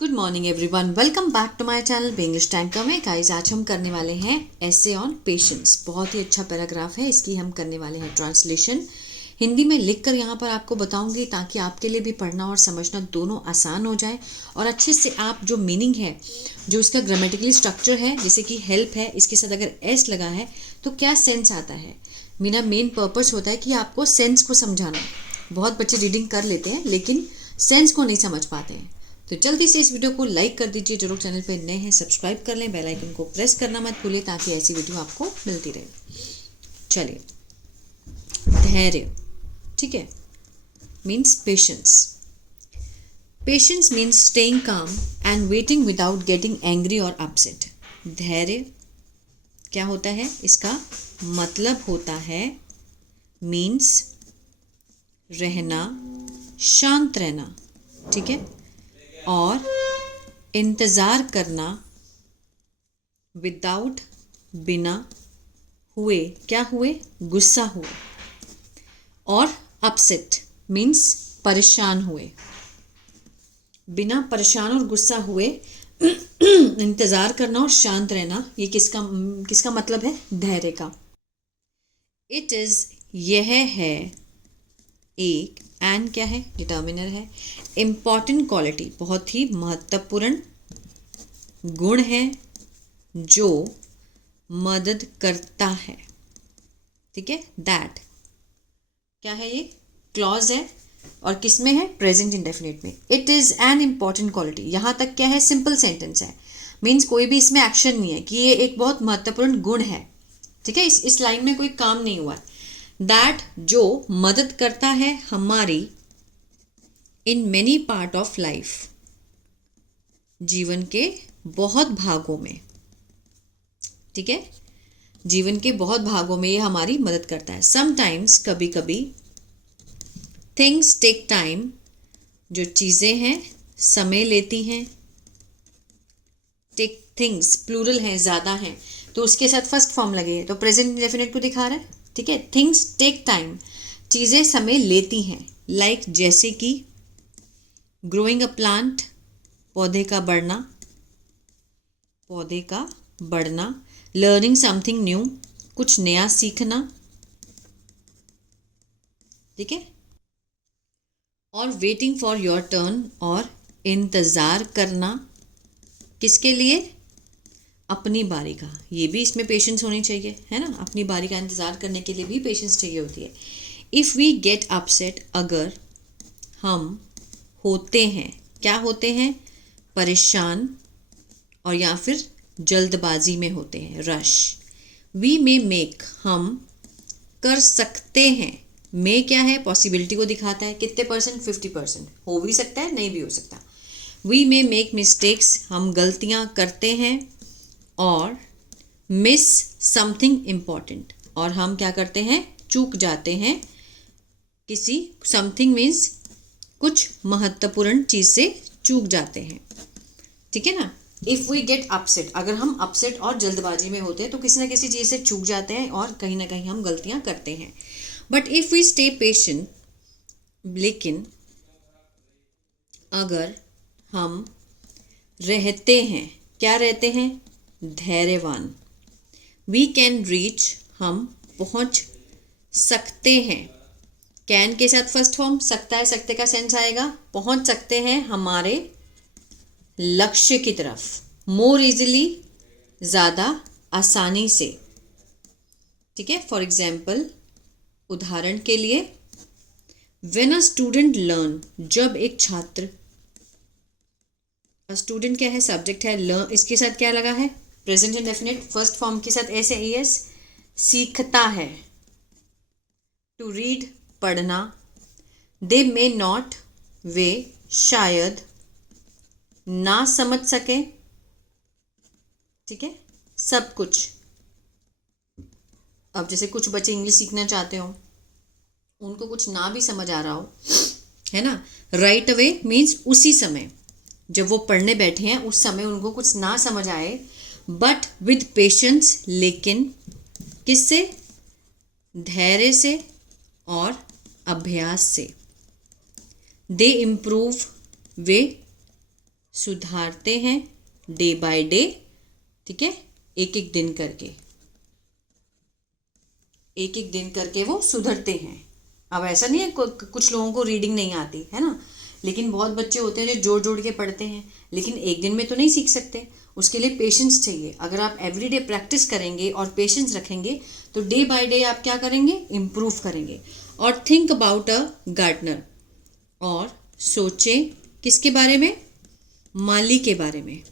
Good morning everyone, welcome back to my channel B English tanker में। Guys, आज हम करने वाले हैं एसे ऑन पेशेंस। बहुत ही अच्छा पैराग्राफ है, इसकी हम करने वाले हैं ट्रांसलेशन। हिंदी में लिखकर यहाँ पर आपको बताऊंगी ताकि आपके लिए भी पढ़ना और समझना दोनों आसान हो जाए और अच्छे से आप जो मीनिंग है, जो इसका ग्रामेटिकली स्ट्रक्चर है, जैसे कि हेल्प है, इसके साथ अगर एस लगा है तो क्या सेंस आता है। मेरा मेन पर्पस होता है कि आपको सेंस को समझाना। बहुत बच्चे रीडिंग कर लेते हैं लेकिन सेंस को नहीं समझ पाते हैं। तो जल्दी से इस वीडियो को लाइक कर दीजिए। जो लोग चैनल पर नए हैं सब्सक्राइब कर लें, बेल आइकन को प्रेस करना मत भूलिए ताकि ऐसी वीडियो आपको मिलती रहे। चलिए, धैर्य, ठीक है, means patience. Patience means staying calm and waiting without getting angry और अपसेट। धैर्य क्या होता है, इसका मतलब होता है मीन्स रहना, शांत रहना, ठीक है, और इंतज़ार करना विदाउट, बिना हुए, क्या हुए, गुस्सा हुए, और अपसेट मीन्स परेशान हुए। बिना परेशान और गुस्सा हुए इंतज़ार करना और शांत रहना, ये किसका मतलब है, धैर्य का। इट इज़, यह है, एक, एंड क्या है, डिटर्मिनर है। इम्पॉर्टेंट क्वालिटी, बहुत ही महत्वपूर्ण गुण है जो मदद करता है, ठीक है। दैट क्या है, ये क्लॉज है और किस में है, प्रेजेंट इंडेफिनिट में। It is an important quality, यहाँ तक क्या है, सिंपल सेंटेंस है, मीन्स कोई भी इसमें एक्शन नहीं है कि ये एक बहुत महत्वपूर्ण गुण है, ठीक है। इस लाइन में कोई काम नहीं हुआ है। दैट, जो मदद करता है हमारी, in many part of life, जीवन के बहुत भागों में, ठीक है, जीवन के बहुत भागों में ये हमारी मदद करता है। समटाइम्स, कभी कभी, थिंग्स टेक टाइम, जो चीज़ें हैं समय लेती हैं। टेक, थिंग्स प्लूरल हैं, ज़्यादा हैं, तो उसके साथ फर्स्ट फॉर्म लगे तो प्रेजेंट इंडेफिनिट को दिखा रहा है, ठीक है। थिंग्स टेक टाइम, चीज़ें समय लेती हैं। लाइक, जैसे कि ग्रोइंग अ प्लांट, पौधे का बढ़ना, पौधे का बढ़ना। लर्निंग समथिंग न्यू, कुछ नया सीखना, ठीक है। और वेटिंग फॉर योर टर्न, और इंतज़ार करना, किसके लिए, अपनी बारी का। ये भी इसमें पेशेंस होनी चाहिए, है ना, अपनी बारी का इंतज़ार करने के लिए भी पेशेंस चाहिए होती है। इफ़ वी गेट अपसेट, अगर हम होते हैं, क्या होते हैं, परेशान, और या फिर जल्दबाजी में होते हैं, रश। वी मे मेक, हम कर सकते हैं। मे क्या है, पॉसिबिलिटी को दिखाता है, कितने परसेंट, 50%, हो भी सकता है, नहीं भी हो सकता। वी मे मेक मिस्टेक्स, हम गलतियां करते हैं, और मिस समथिंग इम्पॉर्टेंट, और हम क्या करते हैं, चूक जाते हैं किसी, समथिंग मीन्स कुछ महत्वपूर्ण चीज़ से चूक जाते हैं, ठीक है ना। इफ़ वी गेट अपसेट, अगर हम अपसेट और जल्दबाजी में होते हैं तो किसी ना किसी चीज़ से चूक जाते हैं और कहीं ना कहीं हम गलतियां करते हैं। But if we stay patient, लेकिन अगर हम रहते हैं, क्या रहते हैं, धैर्यवान। वी कैन रीच, हम पहुंच सकते हैं। कैन के साथ फर्स्ट फॉर्म, सकता है, सकते का सेंस आएगा, पहुंच सकते हैं हमारे लक्ष्य की तरफ। मोर इजिली, ज़्यादा आसानी से, ठीक है। फॉर एग्जाम्पल, उदाहरण के लिए, व्हेन अ स्टूडेंट लर्न, जब एक छात्र, स्टूडेंट क्या है, सब्जेक्ट है, लर्न इसके साथ क्या लगा है, प्रेजेंट इंडेफिनिट, फर्स्ट फॉर्म के साथ ऐसे एस, सीखता है। टू रीड, पढ़ना। दे मे नॉट, वे शायद ना समझ सके, ठीक है, सब कुछ। अब जैसे कुछ बच्चे इंग्लिश सीखना चाहते हो, उनको कुछ ना भी समझ आ रहा हो, है ना, राइट अवे मीन्स उसी समय, जब वो पढ़ने बैठे हैं उस समय उनको कुछ ना समझ आए, बट विद पेशेंस, लेकिन किससे, धैर्य से और अभ्यास से। दे इम्प्रूव, वे सुधारते हैं डे बाय डे, ठीक है, एक एक दिन करके, एक एक दिन करके वो सुधरते हैं। अब ऐसा नहीं है कुछ लोगों को रीडिंग नहीं आती है ना, लेकिन बहुत बच्चे होते हैं जो जोड़ जोड़ के पढ़ते हैं, लेकिन एक दिन में तो नहीं सीख सकते, उसके लिए पेशेंस चाहिए। अगर आप एवरीडे प्रैक्टिस करेंगे और पेशेंस रखेंगे तो डे बाय डे आप क्या करेंगे, इम्प्रूव करेंगे। और थिंक अबाउट अ गार्डनर, और सोचें किसके बारे में, माली के बारे में।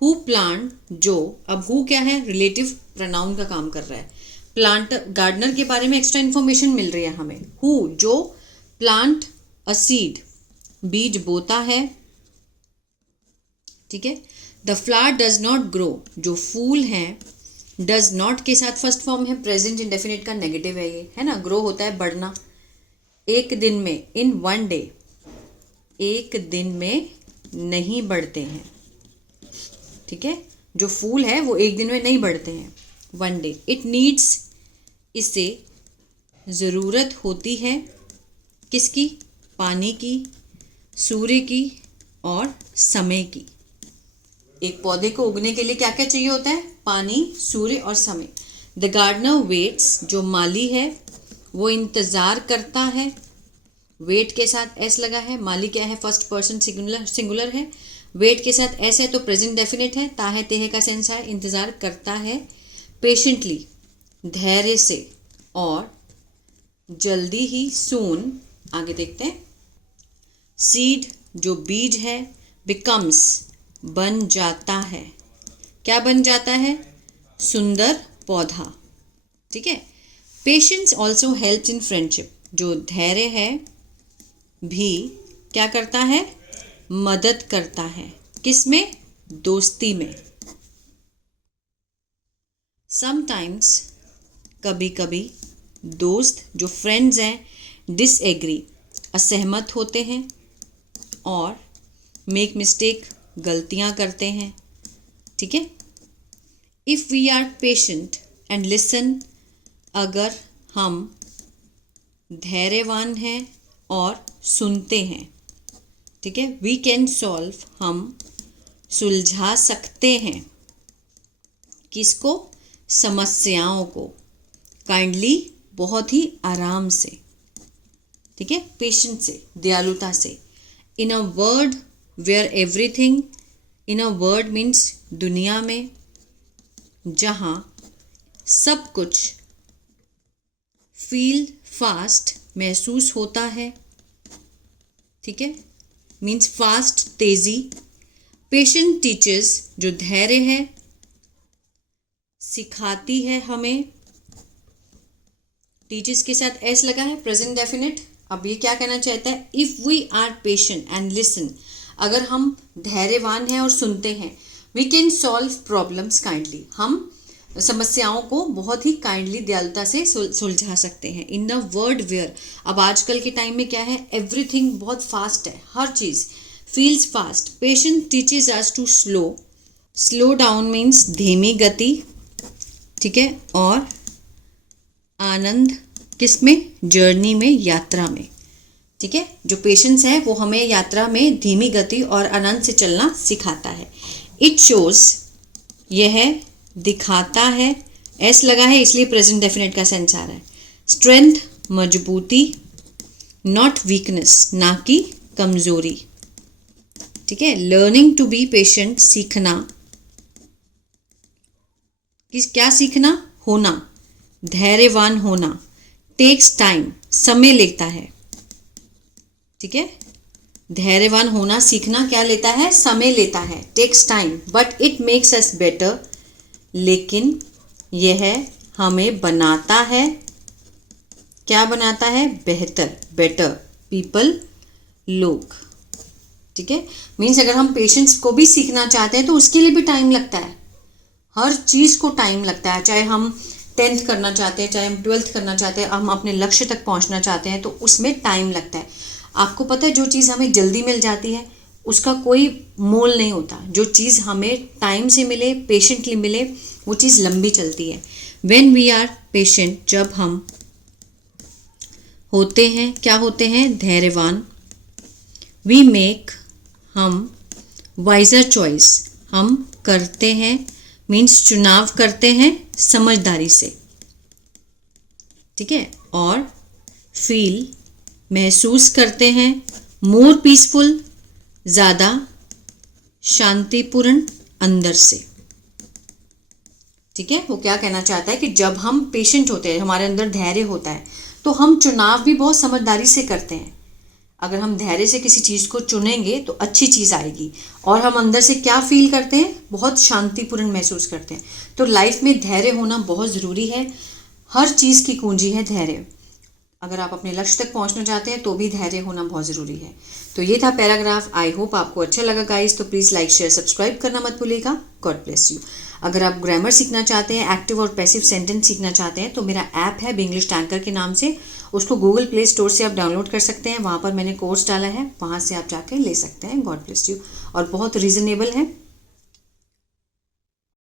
हु प्लांट, जो, अब हु क्या है, रिलेटिव प्रोनाउन का काम कर रहा है। प्लांट, गार्डनर के बारे में एक्स्ट्रा इन्फॉर्मेशन मिल रही है हमें। हु, जो प्लांट अ सीड, बीज बोता है, ठीक है। The flower does not grow, जो फूल है, डज नॉट के साथ फर्स्ट फॉर्म है, प्रेजेंट इंडेफिनिट का नेगेटिव है ये, है ना। ग्रो होता है बढ़ना, एक दिन में, इन वन डे, एक दिन में नहीं बढ़ते हैं, ठीक है। जो फूल है वो एक दिन में नहीं बढ़ते हैं, वन डे। इट नीड्स, इसे ज़रूरत होती है किसकी, पानी की, सूर्य की और समय की। एक पौधे को उगने के लिए क्या क्या चाहिए होता है, पानी, सूर्य और समय। द गार्डनर वेट्स, जो माली है वो इंतज़ार करता है, वेट के साथ एस लगा है, माली क्या है, फर्स्ट पर्सन सिंगुलर है, वेट के साथ एस है तो प्रेजेंट डेफिनेट है, ताहे तेहे का सेंस है, इंतज़ार करता है, पेशेंटली, धैर्य से, और जल्दी ही, सून, आगे देखते हैं। सीड, जो बीज है, बिकम्स, बन जाता है, क्या बन जाता है, सुंदर पौधा, ठीक है। Patience also helps in friendship, जो धैर्य है भी क्या करता है, मदद करता है, किसमें, दोस्ती में। समटाइम्स, कभी कभी, दोस्त जो फ्रेंड्स हैं, डिसएग्री, असहमत होते हैं, और मेक मिस्टेक, गलतियां करते हैं, ठीक है। If we are patient and listen, अगर हम धैर्यवान हैं और सुनते हैं, ठीक है। वी कैन सॉल्व, हम सुलझा सकते हैं, किसको, समस्याओं को, काइंडली, बहुत ही आराम से, ठीक है, पेशेंस से, दयालुता से। In a world where everything, in a world means दुनिया में, जहाँ सब कुछ, फील फास्ट, महसूस होता है, ठीक है, मीन्स फास्ट, तेजी। पेशेंट टीचर्स, जो धैर्य है, सिखाती है हमें, टीचर्स के साथ एस लगा है, प्रेजेंट डेफिनेट। अब ये क्या कहना चाहता है, if we are patient and listen, अगर हम धैर्यवान हैं और सुनते हैं, we can solve problems kindly, हम समस्याओं को बहुत ही काइंडली, दयालुता से सुलझा सकते हैं। इन द वर्ड वेयर, अब आजकल के टाइम में क्या है, एवरीथिंग बहुत फास्ट है, हर चीज़ feels fast. Patience teaches us to slow down means धीमी गति, ठीक है, और आनंद किसमें, जर्नी में, यात्रा में, ठीक है। जो पेशेंस है वो हमें यात्रा में धीमी गति और आनंद से चलना सिखाता है। इट शोज, यह दिखाता है, एस लगा है इसलिए प्रेजेंट डेफिनेट का सेंस आ रहा है। स्ट्रेंथ, मजबूती, नॉट वीकनेस, ना कि कमजोरी, ठीक है। लर्निंग टू बी पेशेंट, सीखना, क्या सीखना, होना, धैर्यवान होना। टेक्स टाइम, समय लेता है, ठीक है। धैर्यवान होना, सीखना क्या लेता है, समय लेता है, takes time, but it makes us better, लेकिन यह हमें बनाता है, क्या बनाता है, बेहतर, बेटर पीपल, लोग, ठीक है। मीन्स अगर हम पेशेंस को भी सीखना चाहते हैं तो उसके लिए भी टाइम लगता है, हर चीज़ को टाइम लगता है। चाहे हम 10th करना चाहते हैं, चाहे हम 12th करना चाहते हैं, हम अपने लक्ष्य तक पहुंचना चाहते हैं, तो उसमें टाइम लगता है। आपको पता है, जो चीज़ हमें जल्दी मिल जाती है उसका कोई मोल नहीं होता, जो चीज़ हमें टाइम से मिले, पेशेंटली मिले, वो चीज़ लंबी चलती है। व्हेन वी आर पेशेंट, जब हम होते हैं, क्या होते हैं, धैर्यवान। वी मेक, हम वाइजर चॉइस, हम करते हैं मीन्स चुनाव करते हैं समझदारी से, ठीक है। और फील, महसूस करते हैं, मोर पीसफुल, ज़्यादा शांतिपूर्ण अंदर से, ठीक है। वो क्या कहना चाहता है कि जब हम पेशेंट होते हैं, हमारे अंदर धैर्य होता है, तो हम चुनाव भी बहुत समझदारी से करते हैं। अगर हम धैर्य से किसी चीज़ को चुनेंगे तो अच्छी चीज़ आएगी। और हम अंदर से क्या फील करते हैं, बहुत शांतिपूर्ण महसूस करते हैं। तो लाइफ में धैर्य होना बहुत ज़रूरी है। हर चीज़ की कुंजी है धैर्य। अगर आप अपने लक्ष्य तक पहुंचना चाहते हैं तो भी धैर्य होना बहुत ज़रूरी है। तो ये था पैराग्राफ। आई होप आपको अच्छा लगा गाइस। तो प्लीज़ लाइक शेयर सब्सक्राइब करना मत भूलिएगा। God bless you. अगर आप ग्रामर सीखना चाहते हैं, एक्टिव और पैसिव सेंटेंस सीखना चाहते हैं, तो मेरा ऐप है बिंग्लिश टैंकर के नाम से। उसको गूगल प्ले स्टोर से आप डाउनलोड कर सकते हैं। वहाँ पर मैंने कोर्स डाला है, वहाँ से आप जाके ले सकते हैं। God bless you. और बहुत रीज़नेबल है।